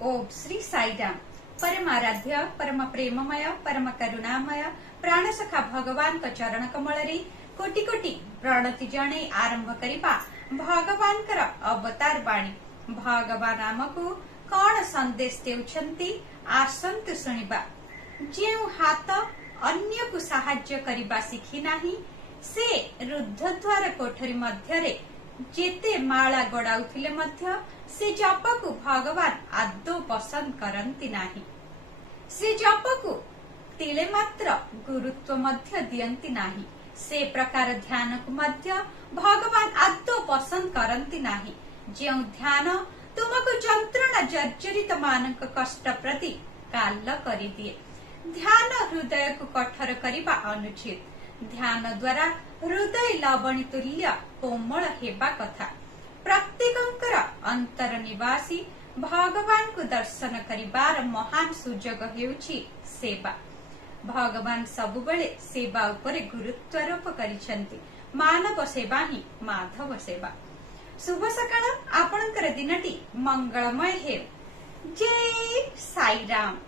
ओम श्री साईराम। परमाराध्य परम प्रेममय परम करुणामय प्राणसखा भगवान चरण कमल कोटि कोटि प्रणति जणे आरंभ करिबा भगवान अवतार बाणी। भगवान आमको कौन संदेश देउछंती आसंतु सुनिबा। जेउ हाथ अन्य को साहाय्य करिबा सिखि नाही से रुद्धद्वार कोठरी मध्यरे जेते माला गड़ाउथिले मध्य से जप को भगवान आदौ पसंद करंती नाही। से जप को तिले मात्र गुरुत्व मध्य दियंती नाही। से प्रकार ध्यान को मध्य भगवान आदौ पसंद करंती नाही। जेउ ध्यान तुमको जंत्रणा जर्जरित मानक कष्ट प्रति काल करि दिए। ध्यान हृदय को कठोर करिबा अनुचित। ध्यान द्वारा हृदय लवणी तुल्य कोमल हेबा कथा। प्रत्येकंकर अंतर निवासी भगवान को दर्शन करिबार महान सुजोग हेउछि सेवा। भगवान सबुबेले सेवा उपरे गुरुत्वारोप करिसेंती। मानव सेवा ही माधव सेवा। शुभ सकाळ, आपणकर दिनटी मंगलमय हेउ। जय साईराम।